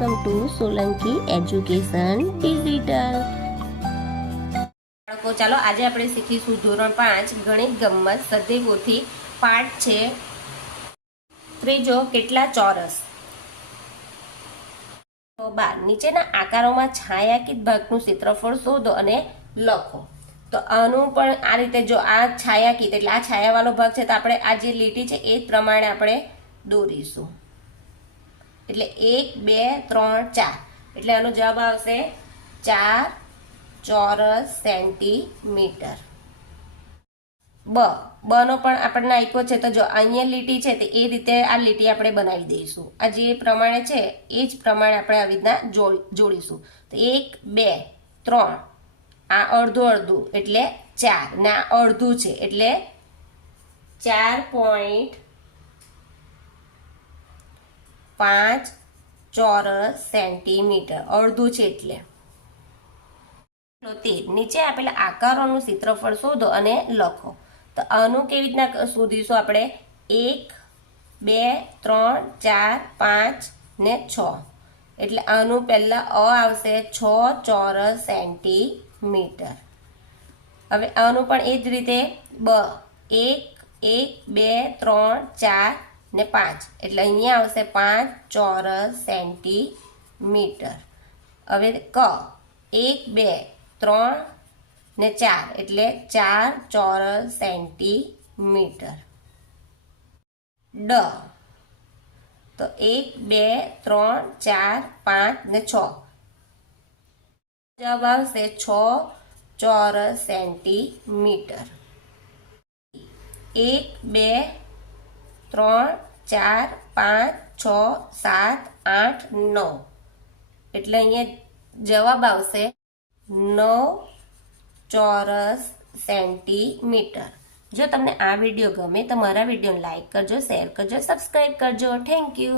Welcome to Solanki education digital. બાળકો ચાલો આજે આપણે શીખીશું ધોરણ 5 ગણિત ગમ્મત સદેવોથી પાઠ છે ત્રીજો કેટલા ચોરસ। તો 12 નીચેના આકારોમાં છાયાંકિત ભાગનું ક્ષેત્રફળ શોધો અને લખો। તો આનું પણ આ રીતે જો આ છાયાંકિત એટલે આ છાયાવાળો ભાગ છે તો આપણે આ જે લીટી છે એ પ્રમાણે આપણે દોરીશું। એટલે 1 2 3 4 એટલે આનો જવાબ આવશે 4 ચોરસ સેન્ટીમીટર। બ નો પણ આપણને આપ્યો છે તો જો અહીંયા લીટી છે તો એ રીતે આ લીટી આપણે બનાવી દઈશું। આ જે પ્રમાણે છે એ જ પ્રમાણે આપણે આવી રીતના જોડીશું। તો 1 2 3 આ અડધું અડધું એટલે 4 ને આ અડધું છે એટલે 4.5 ચોરસ સેન્ટીમીટર અડધું છે એટલે। નીચે આપેલા આકારોનું ક્ષેત્રફળ શોધો અને લખો। તો આનું કેવી રીતના શોધીશું આપણે 1 2 3 4 5 ને 6 એટલે આનું પહેલા અ આવશે 6 ચોરસ સેન્ટીમીટર। હવે આનું પણ એ જ રીતે 1 1 2 3 4 ને 5 એટલે અહીંયા આવશે 5 ચોરસ સેન્ટીમીટર। હવે 1 2 3 ને 4 એટલે 4 ચોરસ સેન્ટીમીટર। તો 1 2 3 4 5 ને 6 જવાબ આવશે 6 ચોરસ સેન્ટીમીટર। 1 2 3 4 5 6 7 8 9 એટલે અહીંયા જવાબ આવશે 9 ચોરસ સેન્ટીમીટર। જો તમને આ વિડીયો ગમે તો મારા વિડીયોને લાઈક કરજો, શેર કરજો, સબસ્ક્રાઈબ કરજો। Thank you.